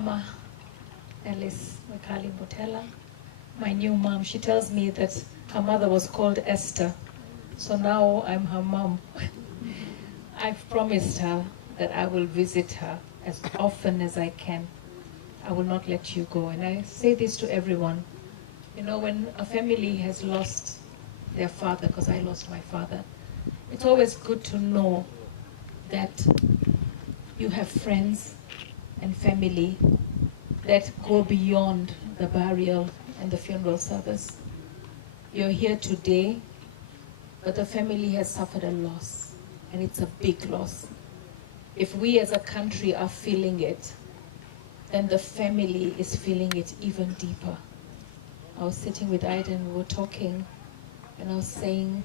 Mama Alice Mbotela, my new mom. She tells me that her mother was called Esther, so now I'm her mom. I've promised her that I will visit her as often as I can. I will not let you go. And I say this to everyone. You know, when a family has lost their father, because I lost my father, it's always good to know that you have friends and family that go beyond the burial and the funeral service. You're here today, but the family has suffered a loss, and it's a big loss. If we as a country are feeling it, then the family is feeling it even deeper. I was sitting with Aiden, we were talking, and I was saying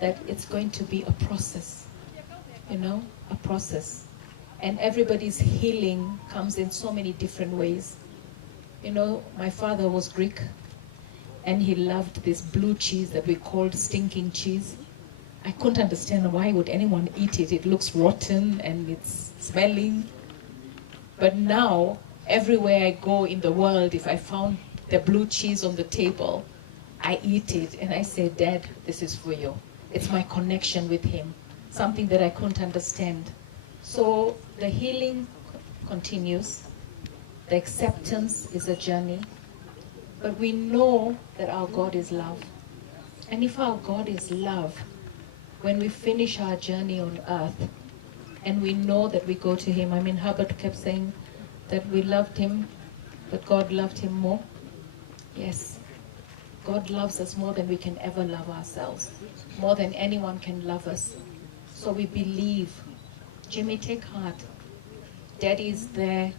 that it's going to be a process, you know, a process. And everybody's healing comes in so many different ways. You know, my father was Greek, and he loved this blue cheese that we called stinking cheese. I couldn't understand why would anyone eat it. It looks rotten and it's smelling. But now, everywhere I go in the world, if I found the blue cheese on the table, I eat it and I say, Dad, this is for you. It's my connection with him, something that I couldn't understand. So the healing continues. The acceptance is a journey. But we know that our God is love. And if our God is love, when we finish our journey on earth, and we know that we go to him, I mean, Herbert kept saying that we loved him, but God loved him more. Yes, God loves us more than we can ever love ourselves, more than anyone can love us. So we believe. Jimmy, take heart. Daddy is there,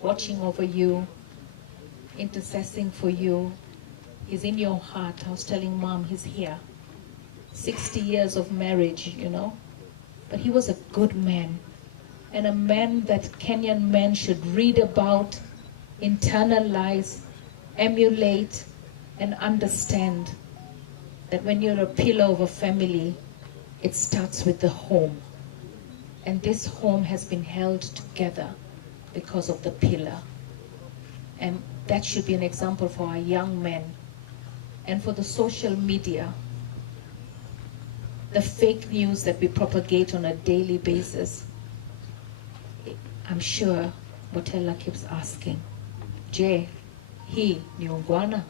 watching over you, intercessing for you. He's in your heart. I was telling Mom, he's here. 60 years of marriage, you know. But he was a good man. And a man that Kenyan men should read about, internalize, emulate, and understand that when you're a pillar of a family, it starts with the home. And this home has been held together because of the pillar. And that should be an example for our young men. And for the social media, the fake news that we propagate on a daily basis, I'm sure Mbotela keeps asking, Je, he ni ungwana?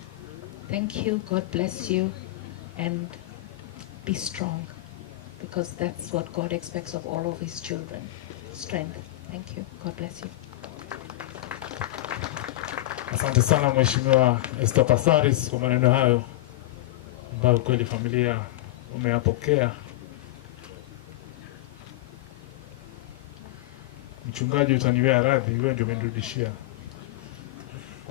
Thank you, God bless you, and be strong, because that's what God expects of all of his children. Strength. Thank you. God bless you. Asante sana Mheshimiwa Esther Passaris kwa maneno hayo ambayo kweli familia umeyapokea. Mchungaji, utaniwea radhi, wewe ndio umenirudishia